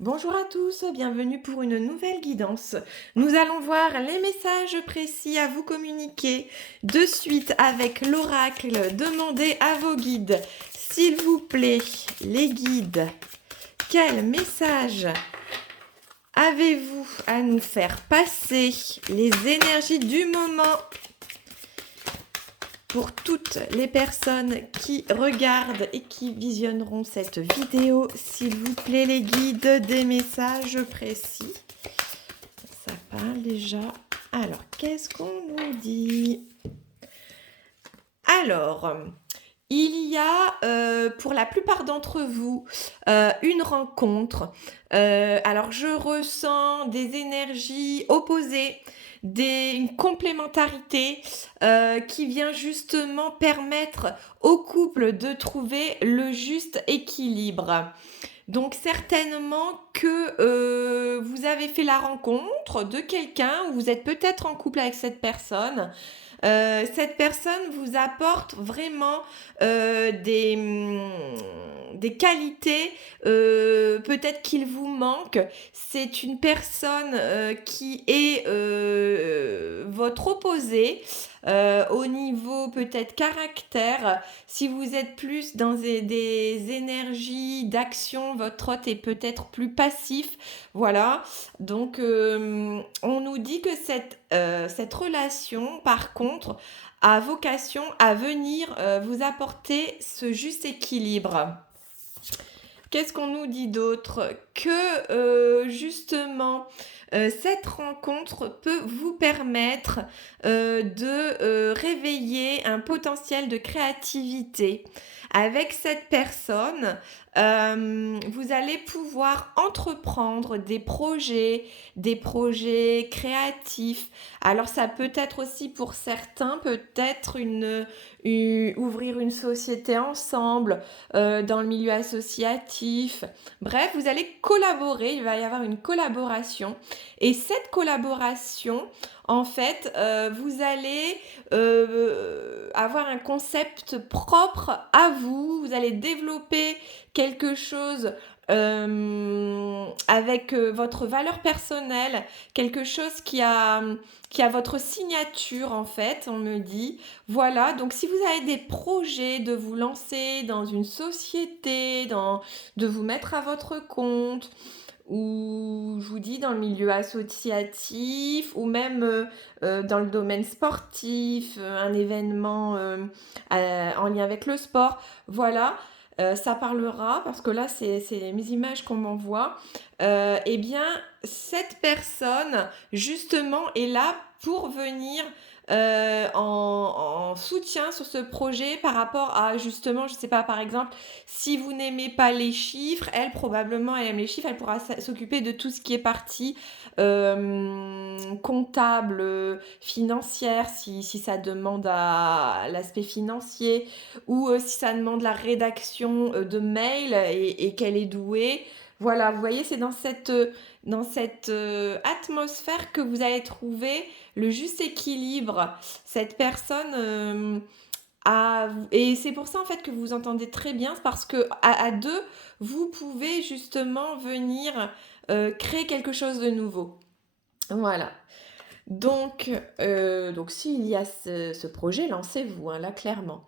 Bonjour à tous, bienvenue pour une nouvelle guidance. Nous allons voir les messages précis à vous communiquer de suite avec l'oracle. Demandez à vos guides, s'il vous plaît, les guides, quel message avez-vous à nous faire passer? Les énergies du moment pour toutes les personnes qui regardent et qui visionneront cette vidéo, s'il vous plaît, les guides, des messages précis. Ça parle déjà. Alors, qu'est-ce qu'on nous dit? Alors, il y a pour la plupart d'entre vous une rencontre. Alors, je ressens des énergies opposées, une complémentarité qui vient justement permettre au couple de trouver le juste équilibre. Donc certainement que vous avez fait la rencontre de quelqu'un, ou vous êtes peut-être en couple avec cette personne. Cette personne vous apporte vraiment des qualités peut-être qu'il vous manque. C'est une personne qui est votre opposé au niveau peut-être caractère. Si vous êtes plus dans des énergies d'action, votre hôte est peut-être plus passif. Voilà. Donc, on nous dit que cette relation, par contre, a vocation à venir vous apporter ce juste équilibre. Qu'est-ce qu'on nous dit d'autre? Que justement, cette rencontre peut vous permettre de réveiller un potentiel de créativité. Avec cette personne, vous allez pouvoir entreprendre des projets créatifs. Alors ça peut être aussi pour certains, peut-être ouvrir une société ensemble dans le milieu associatif. Bref, vous allez collaborer, il va y avoir une collaboration. Et cette collaboration, en fait, vous allez avoir un concept propre à vous. Vous allez développer quelque chose avec votre valeur personnelle, quelque chose qui a votre signature en fait, on me dit. Voilà, donc si vous avez des projets de vous lancer dans une société, de vous mettre à votre compte, ou je vous dis dans le milieu associatif, ou même dans le domaine sportif, un événement en lien avec le sport, voilà. Ça parlera parce que là c'est mes images qu'on m'envoie. Eh bien cette personne justement est là pour venir en soutien sur ce projet par rapport à justement, je sais pas, par exemple, si vous n'aimez pas les chiffres, elle probablement elle aime les chiffres, elle pourra s'occuper de tout ce qui est partie comptable, financière, si ça demande à l'aspect financier, ou si ça demande la rédaction de mails et qu'elle est douée. Voilà, vous voyez, c'est dans cette atmosphère que vous allez trouver le juste équilibre. Cette personne et c'est pour ça en fait que vous entendez très bien, parce que à deux, vous pouvez justement venir créer quelque chose de nouveau. Voilà. Donc s'il y a ce projet, lancez-vous, hein, là, clairement.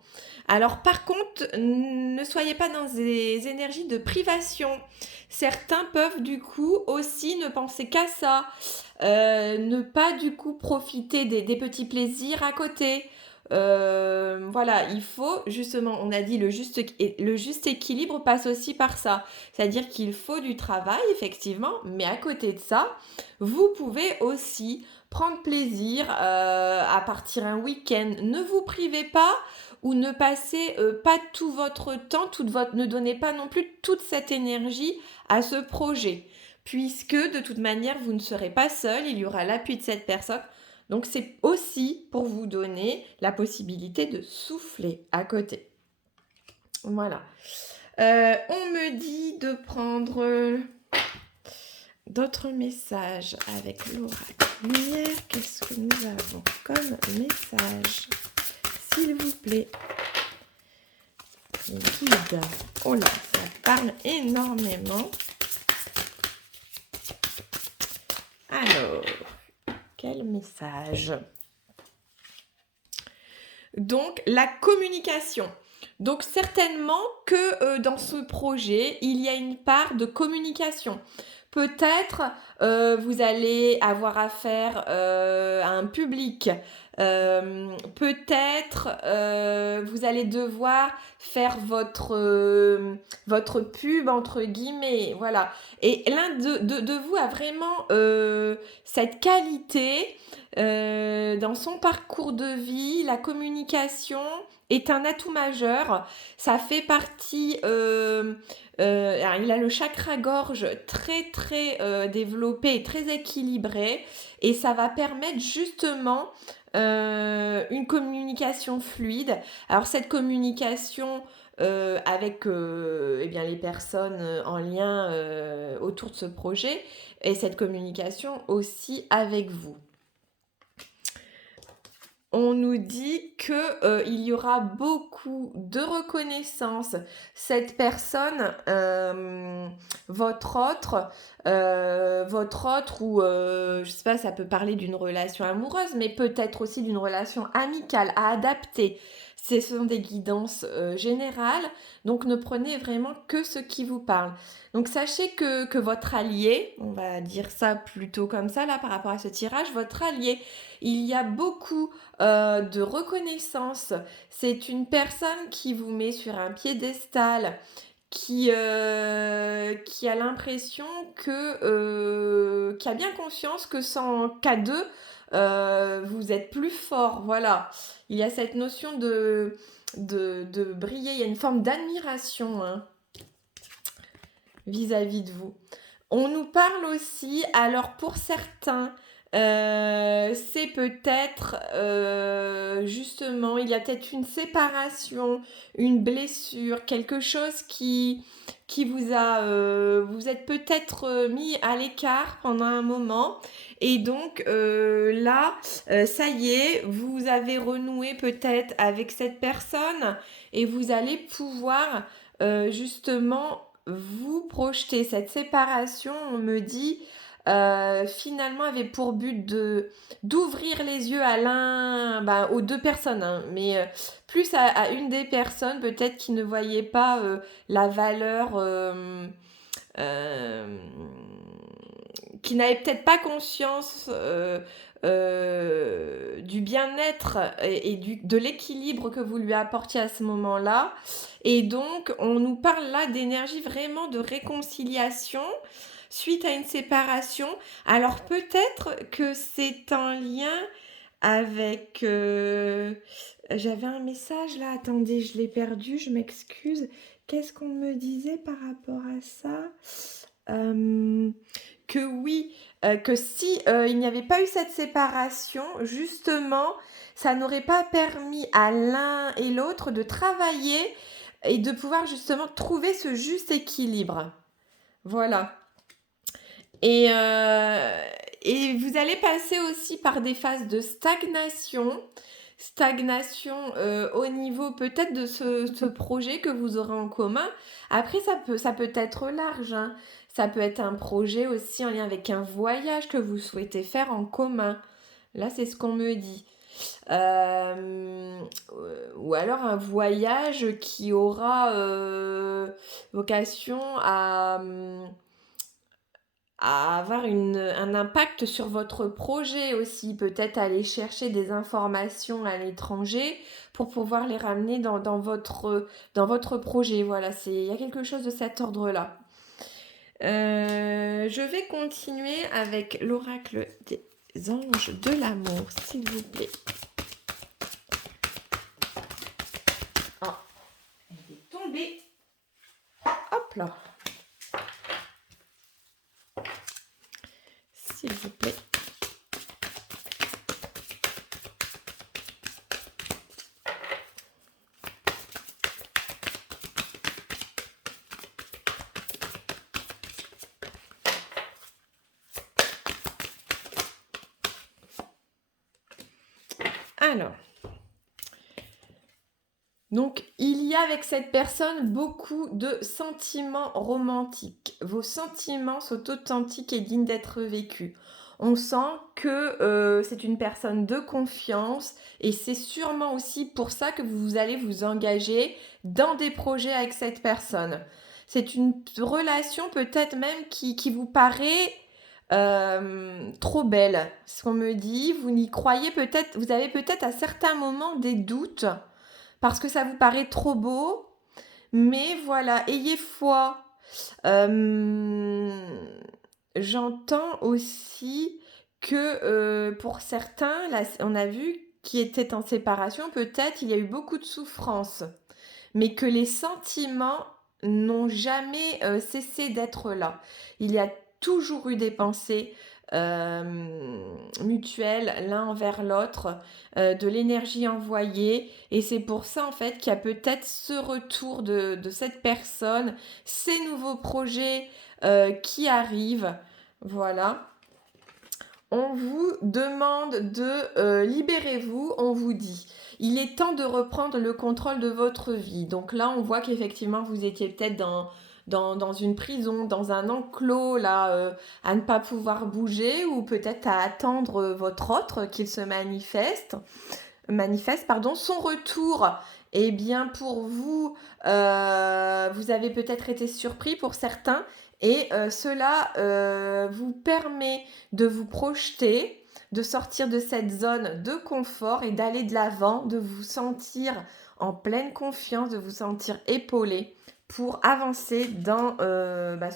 Alors, par contre, ne soyez pas dans des énergies de privation. Certains peuvent, du coup, aussi ne penser qu'à ça. Ne pas, du coup, profiter des petits plaisirs à côté. Voilà, il faut, justement, on a dit le juste équilibre passe aussi par ça. C'est-à-dire qu'il faut du travail, effectivement, mais à côté de ça, vous pouvez aussi prendre plaisir à partir un week-end. Ne vous privez pas, ou ne passez pas tout votre temps, ne donnez pas non plus toute cette énergie à ce projet. Puisque de toute manière, vous ne serez pas seul, il y aura l'appui de cette personne. Donc c'est aussi pour vous donner la possibilité de souffler à côté. Voilà. On me dit de prendre d'autres messages avec l'oracle lumière. Qu'est-ce que nous avons comme message, s'il vous plaît, guide? Oh là, ça parle énormément. Alors, quel message? Donc, la communication. Donc, certainement que dans ce projet, il y a une part de communication. Peut-être vous allez avoir affaire à un public. Peut-être vous allez devoir faire votre pub, entre guillemets. Voilà. Et l'un de vous a vraiment cette qualité dans son parcours de vie. La communication est un atout majeur. Ça fait partie. Alors, il a le chakra gorge très très développé et très équilibré. Et ça va permettre justement une communication fluide. Alors, cette communication. Avec eh bien, les personnes en lien autour de ce projet et cette communication aussi avec vous. On nous dit que il y aura beaucoup de reconnaissance. Cette personne, votre autre ou je sais pas, ça peut parler d'une relation amoureuse, mais peut-être aussi d'une relation amicale à adapter. Ce sont des guidances générales, donc ne prenez vraiment que ce qui vous parle. Donc sachez que votre allié, on va dire ça plutôt comme ça là par rapport à ce tirage, votre allié, il y a beaucoup de reconnaissance. C'est une personne qui vous met sur un piédestal, qui a l'impression qui a bien conscience que sans qu'à deux, vous êtes plus fort. Voilà. Il y a cette notion de briller. Il y a une forme d'admiration hein, vis-à-vis de vous. On nous parle aussi, alors pour certains, c'est peut-être justement, il y a peut-être une séparation, une blessure, quelque chose qui vous êtes peut-être mis à l'écart pendant un moment. Et donc là, ça y est, vous avez renoué peut-être avec cette personne et vous allez pouvoir justement vous projeter. Cette séparation, on me dit, finalement avait pour but d'ouvrir les yeux à aux deux personnes, hein, mais plus à une des personnes peut-être qui ne voyait pas la valeur, euh, qui n'avait peut-être pas conscience du bien-être de l'équilibre que vous lui apportiez à ce moment-là. Et donc, on nous parle là d'énergie vraiment de réconciliation suite à une séparation. Alors peut-être que c'est en lien avec... J'avais un message là, attendez, je l'ai perdu, je m'excuse. Qu'est-ce qu'on me disait par rapport à ça que oui, que si il n'y avait pas eu cette séparation, justement, ça n'aurait pas permis à l'un et l'autre de travailler et de pouvoir justement trouver ce juste équilibre. Voilà. Et, euh, et vous allez passer aussi par des phases de stagnation. Stagnation au niveau peut-être de ce projet que vous aurez en commun. Après, ça peut être large, hein. Ça peut être un projet aussi en lien avec un voyage que vous souhaitez faire en commun. Là, c'est ce qu'on me dit. Ou alors un voyage qui aura vocation à avoir un impact sur votre projet aussi, peut-être aller chercher des informations à l'étranger pour pouvoir les ramener dans votre projet. Voilà, il y a quelque chose de cet ordre-là. Je vais continuer avec l'oracle des anges de l'amour, s'il vous plaît. Oh, elle est tombée. Hop là. S'il vous plaît. Alors, donc il y a avec cette personne beaucoup de sentiments romantiques. Vos sentiments sont authentiques et dignes d'être vécus. On sent que c'est une personne de confiance et c'est sûrement aussi pour ça que vous allez vous engager dans des projets avec cette personne. C'est une relation peut-être même qui vous paraît trop belle. Ce qu'on me dit, vous n'y croyez peut-être, vous avez peut-être à certains moments des doutes parce que ça vous paraît trop beau, mais voilà, ayez foi. Euh, J'entends aussi que pour certains, là, on a vu qui étaient en séparation, peut-être il y a eu beaucoup de souffrance, mais que les sentiments n'ont jamais cessé d'être là. Il y a toujours eu des pensées mutuelles l'un envers l'autre, de l'énergie envoyée, et c'est pour ça en fait qu'il y a peut-être ce retour de cette personne, ces nouveaux projets qui arrivent. Voilà. On vous demande de libérez-vous, on vous dit. Il est temps de reprendre le contrôle de votre vie. Donc là, on voit qu'effectivement, vous étiez peut-être dans une prison, dans un enclos, là, à ne pas pouvoir bouger, ou peut-être à attendre votre autre qu'il se manifeste, pardon, son retour. Eh bien, pour vous, vous avez peut-être été surpris pour certains, et cela vous permet de vous projeter, de sortir de cette zone de confort et d'aller de l'avant, de vous sentir en pleine confiance, de vous sentir épaulé pour avancer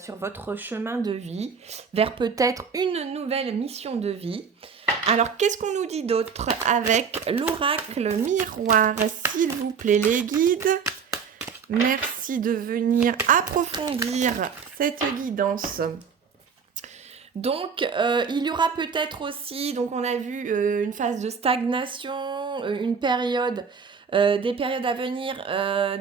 sur votre chemin de vie, vers peut-être une nouvelle mission de vie. Alors, qu'est-ce qu'on nous dit d'autre avec l'oracle miroir? S'il vous plaît, les guides, merci de venir approfondir cette guidance. Donc, il y aura peut-être aussi, donc on a vu une phase de stagnation, une période, des périodes à venir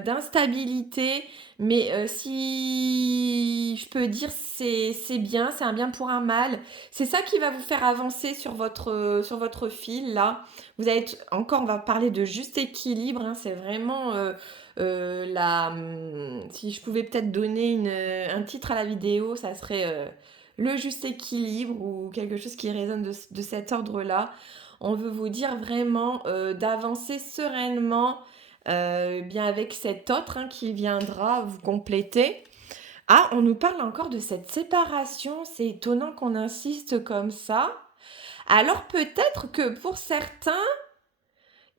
d'instabilité, mais si je peux dire, c'est bien, c'est un bien pour un mal. C'est ça qui va vous faire avancer sur votre fil, là. Vous allez encore, on va parler de juste équilibre, hein, c'est vraiment si je pouvais peut-être donner un titre à la vidéo, ça serait le juste équilibre ou quelque chose qui résonne de cet ordre-là. On veut vous dire vraiment d'avancer sereinement bien avec cet autre qui viendra vous compléter. Ah, on nous parle encore de cette séparation. C'est étonnant qu'on insiste comme ça. Alors peut-être que pour certains,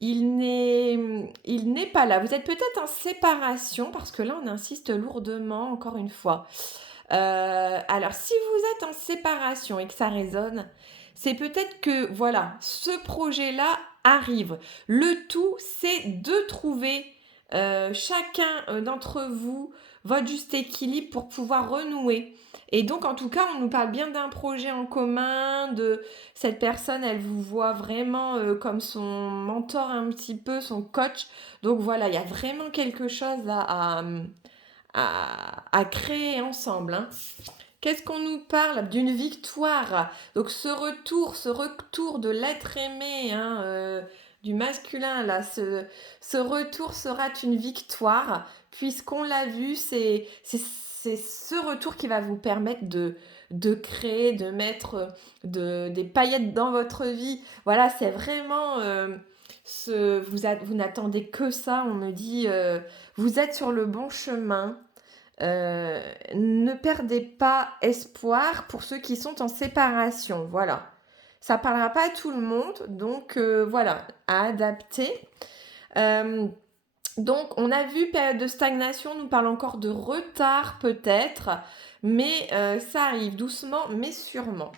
il n'est pas là. Vous êtes peut-être en séparation parce que là, on insiste lourdement, encore une fois. Alors, si vous êtes en séparation et que ça résonne, c'est peut-être que, voilà, ce projet-là arrive. Le tout, c'est de trouver chacun d'entre vous votre juste équilibre pour pouvoir renouer. Et donc, en tout cas, on nous parle bien d'un projet en commun, de cette personne, elle vous voit vraiment comme son mentor un petit peu, son coach. Donc voilà, il y a vraiment quelque chose à créer ensemble. Hein. Qu'est-ce qu'on nous parle d'une victoire? Donc ce retour de l'être aimé, du masculin, là, ce retour sera une victoire, puisqu'on l'a vu, c'est ce retour qui va vous permettre de créer, de mettre des paillettes dans votre vie. Voilà, c'est vraiment... vous n'attendez que ça, on me dit, vous êtes sur le bon chemin. Ne perdez pas espoir pour ceux qui sont en séparation. Voilà. Ça parlera pas à tout le monde, donc voilà, à adapter. Donc, on a vu période de stagnation, on nous parle encore de retard peut-être, mais ça arrive doucement, mais sûrement.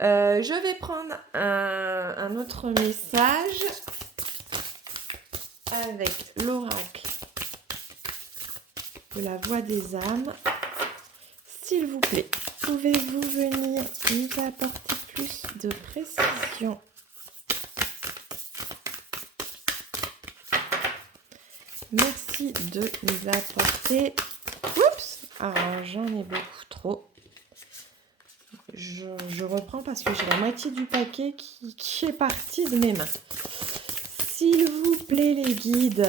Je vais prendre un autre message avec l'oracle de la voix des âmes. S'il vous plaît, pouvez-vous venir nous apporter plus de précision? Merci de nous apporter... Oups! Alors, j'en ai beaucoup trop. Je reprends parce que j'ai la moitié du paquet qui est parti de mes mains. S'il vous plaît, les guides...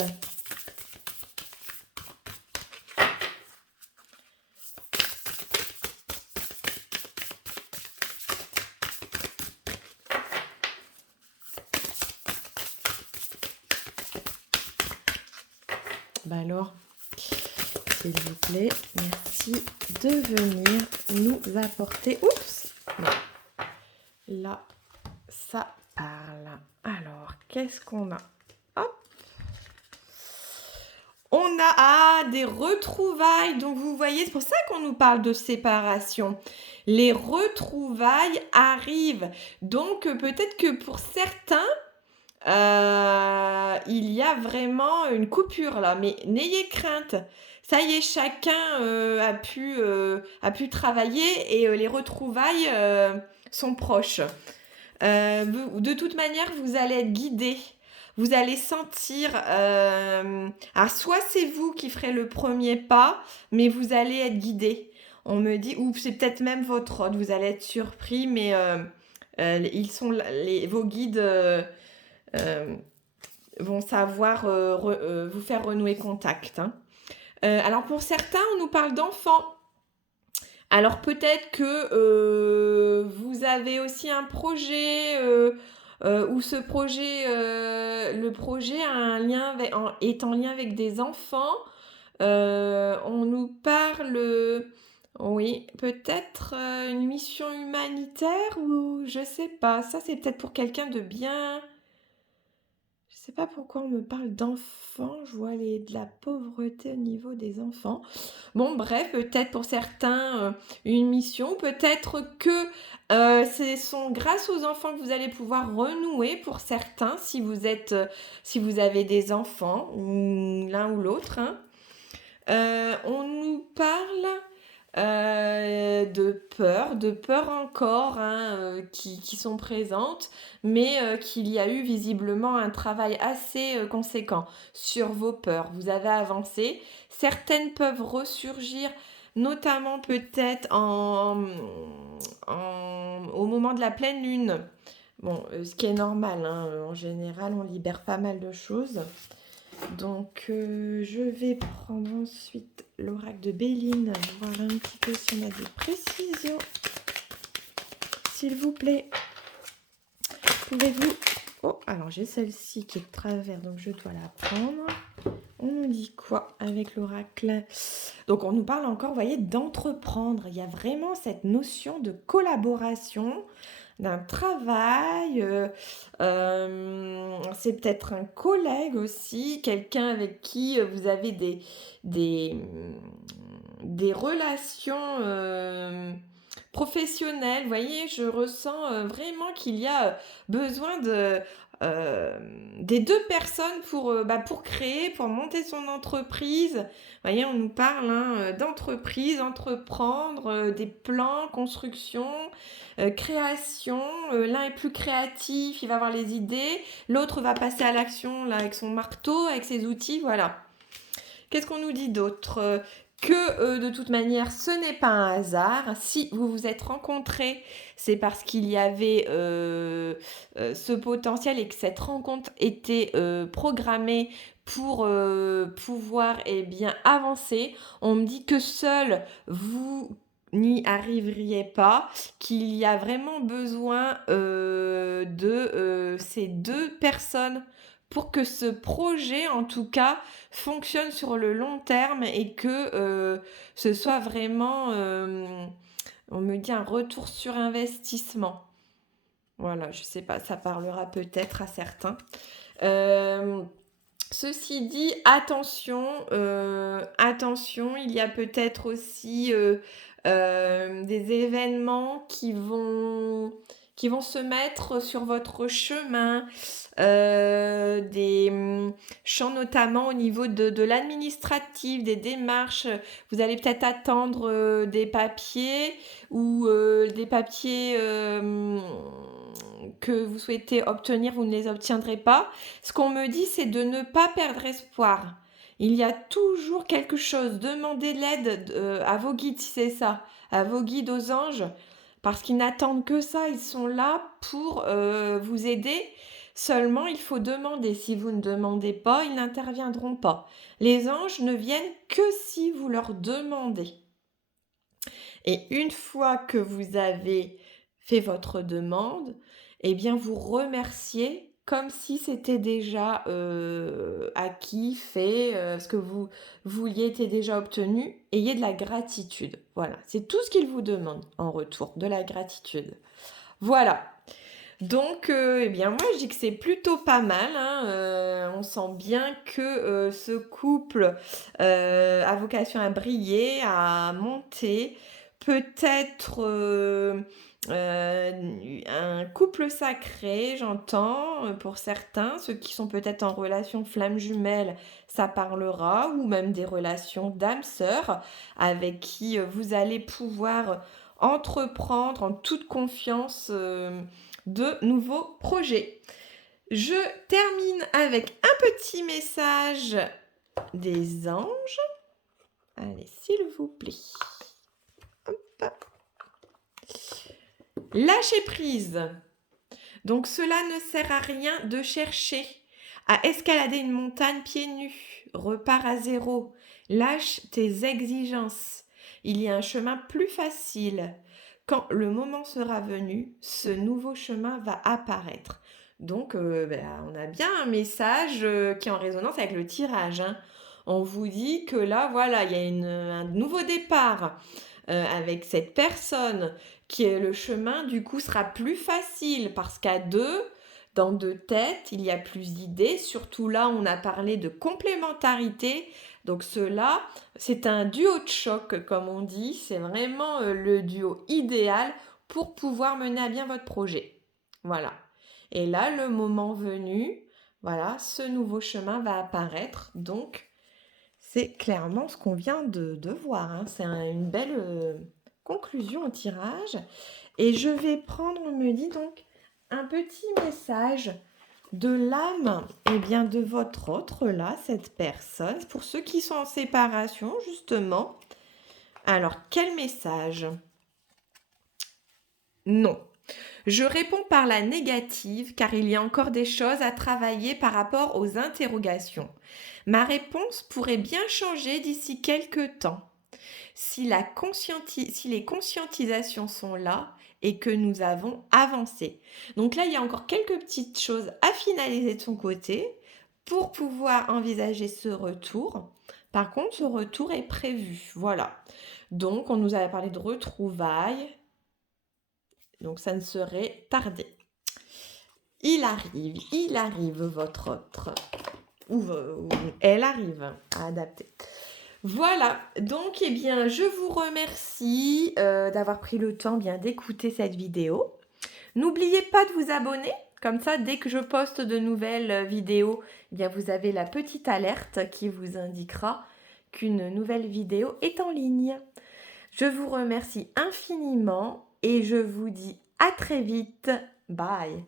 Bah alors, s'il vous plaît, merci de venir nous apporter. Oups! Non, là, ça parle. Alors, qu'est-ce qu'on a? Hop! On a des retrouvailles. Donc, vous voyez, c'est pour ça qu'on nous parle de séparation. Les retrouvailles arrivent. Donc, peut-être que pour certains, il y a vraiment une coupure là, mais n'ayez crainte. Ça y est, chacun a pu travailler et les retrouvailles sont proches. De toute manière, vous allez être guidé. Vous allez sentir. Alors, soit c'est vous qui ferez le premier pas, mais vous allez être guidé. On me dit, ou c'est peut-être même votre hôte, vous allez être surpris, mais ils sont vos guides euh, vont savoir vous faire renouer contact. Hein. Alors, pour certains, on nous parle d'enfants. Alors peut-être que vous avez aussi un projet où ce projet, le projet a un lien est en lien avec des enfants. On nous parle, oui, peut-être une mission humanitaire ou je sais pas. Ça, c'est peut-être pour quelqu'un de bien. Je sais pas pourquoi on me parle d'enfants. Je vois de la pauvreté au niveau des enfants. Bon, bref, peut-être pour certains une mission. Peut-être que ce sont grâce aux enfants que vous allez pouvoir renouer pour certains si vous avez des enfants ou l'un ou l'autre. Hein. On nous parle de peur encore hein, qui sont présentes, mais qu'il y a eu visiblement un travail assez conséquent sur vos peurs. Vous avez avancé. Certaines peuvent ressurgir, notamment peut-être au moment de la pleine lune. Bon, ce qui est normal, hein, en général, on libère pas mal de choses. Donc, je vais prendre ensuite l'oracle de Béline, voir un petit peu si on a des précisions. S'il vous plaît, pouvez-vous... Oh, alors j'ai celle-ci qui est de travers, donc je dois la prendre. On nous dit quoi avec l'oracle? Donc, on nous parle encore, vous voyez, d'entreprendre. Il y a vraiment cette notion de collaboration, d'un travail. C'est peut-être un collègue aussi, quelqu'un avec qui vous avez des, des relations professionnelles. Vous voyez, je ressens vraiment qu'il y a besoin des deux personnes pour créer, pour monter son entreprise. Vous voyez, on nous parle hein, d'entreprise, entreprendre, des plans, construction, création. L'un est plus créatif, il va avoir les idées. L'autre va passer à l'action là, avec son marteau, avec ses outils. Voilà. Qu'est-ce qu'on nous dit d'autre que de toute manière, ce n'est pas un hasard. Si vous vous êtes rencontrés, c'est parce qu'il y avait ce potentiel et que cette rencontre était programmée pour pouvoir eh bien, avancer. On me dit que seul, vous n'y arriveriez pas, qu'il y a vraiment besoin de ces deux personnes pour que ce projet, en tout cas, fonctionne sur le long terme et que ce soit vraiment, on me dit, un retour sur investissement. Voilà, je sais pas, ça parlera peut-être à certains. Ceci dit, attention, attention, il y a peut-être aussi des événements qui vont se mettre sur votre chemin, des champs notamment au niveau de l'administratif, des démarches. Vous allez peut-être attendre des papiers ou des papiers que vous souhaitez obtenir, vous ne les obtiendrez pas. Ce qu'on me dit, c'est de ne pas perdre espoir. Il y a toujours quelque chose. Demandez de l'aide à vos guides si c'est ça, à vos guides, aux anges, parce qu'ils n'attendent que ça. Ils sont là pour vous aider. Seulement, il faut demander. Si vous ne demandez pas, ils n'interviendront pas. Les anges ne viennent que si vous leur demandez. Et une fois que vous avez fait votre demande, eh bien, vous remerciez comme si c'était déjà, acquis, fait, ce que vous vouliez était déjà obtenu. Ayez de la gratitude. Voilà, c'est tout ce qu'il vous demande en retour, de la gratitude. Voilà. Donc, eh bien, moi, je dis que c'est plutôt pas mal, hein, on sent bien que, ce couple, a vocation à briller, à monter. Peut-être, un couple sacré, j'entends, pour certains. Ceux qui sont peut-être en relation flamme jumelle, ça parlera, ou même des relations d'âme sœur avec qui, vous allez pouvoir entreprendre en toute confiance, de nouveaux projets. Je termine avec un petit message des anges. Allez, s'il vous plaît. Hop. Lâcher prise. Donc cela ne sert à rien de chercher à escalader une montagne pieds nus. Repars à zéro. Lâche tes exigences. Il y a un chemin plus facile. Quand le moment sera venu, ce nouveau chemin va apparaître. Donc, on a bien un message qui est en résonance avec le tirage, hein. On vous dit que là, voilà, il y a un nouveau départ avec cette personne qui est le chemin, du coup, sera plus facile parce qu'à deux, dans deux têtes, il y a plus d'idées. Surtout là, on a parlé de complémentarité. Donc cela, c'est un duo de choc, comme on dit. C'est vraiment le duo idéal pour pouvoir mener à bien votre projet. Voilà. Et là, le moment venu, voilà, ce nouveau chemin va apparaître. Donc, c'est clairement ce qu'on vient de voir, hein. C'est une belle conclusion au tirage. Et je vais prendre, on me dit donc, un petit message de l'âme, eh bien de votre autre là, cette personne, pour ceux qui sont en séparation, justement. Alors, quel message? Non. Je réponds par la négative car il y a encore des choses à travailler par rapport aux interrogations. Ma réponse pourrait bien changer d'ici quelques temps. Si les conscientisations sont là et que nous avons avancé. Donc là, il y a encore quelques petites choses à finaliser de son côté pour pouvoir envisager ce retour. Par contre, ce retour est prévu. Voilà. Donc, on nous avait parlé de retrouvailles. Donc, ça ne serait tardé. Il arrive votre autre. Ou elle arrive à adapter. Voilà, donc eh bien, je vous remercie d'avoir pris le temps bien d'écouter cette vidéo. N'oubliez pas de vous abonner, comme ça, dès que je poste de nouvelles vidéos, eh bien, vous avez la petite alerte qui vous indiquera qu'une nouvelle vidéo est en ligne. Je vous remercie infiniment et je vous dis à très vite. Bye.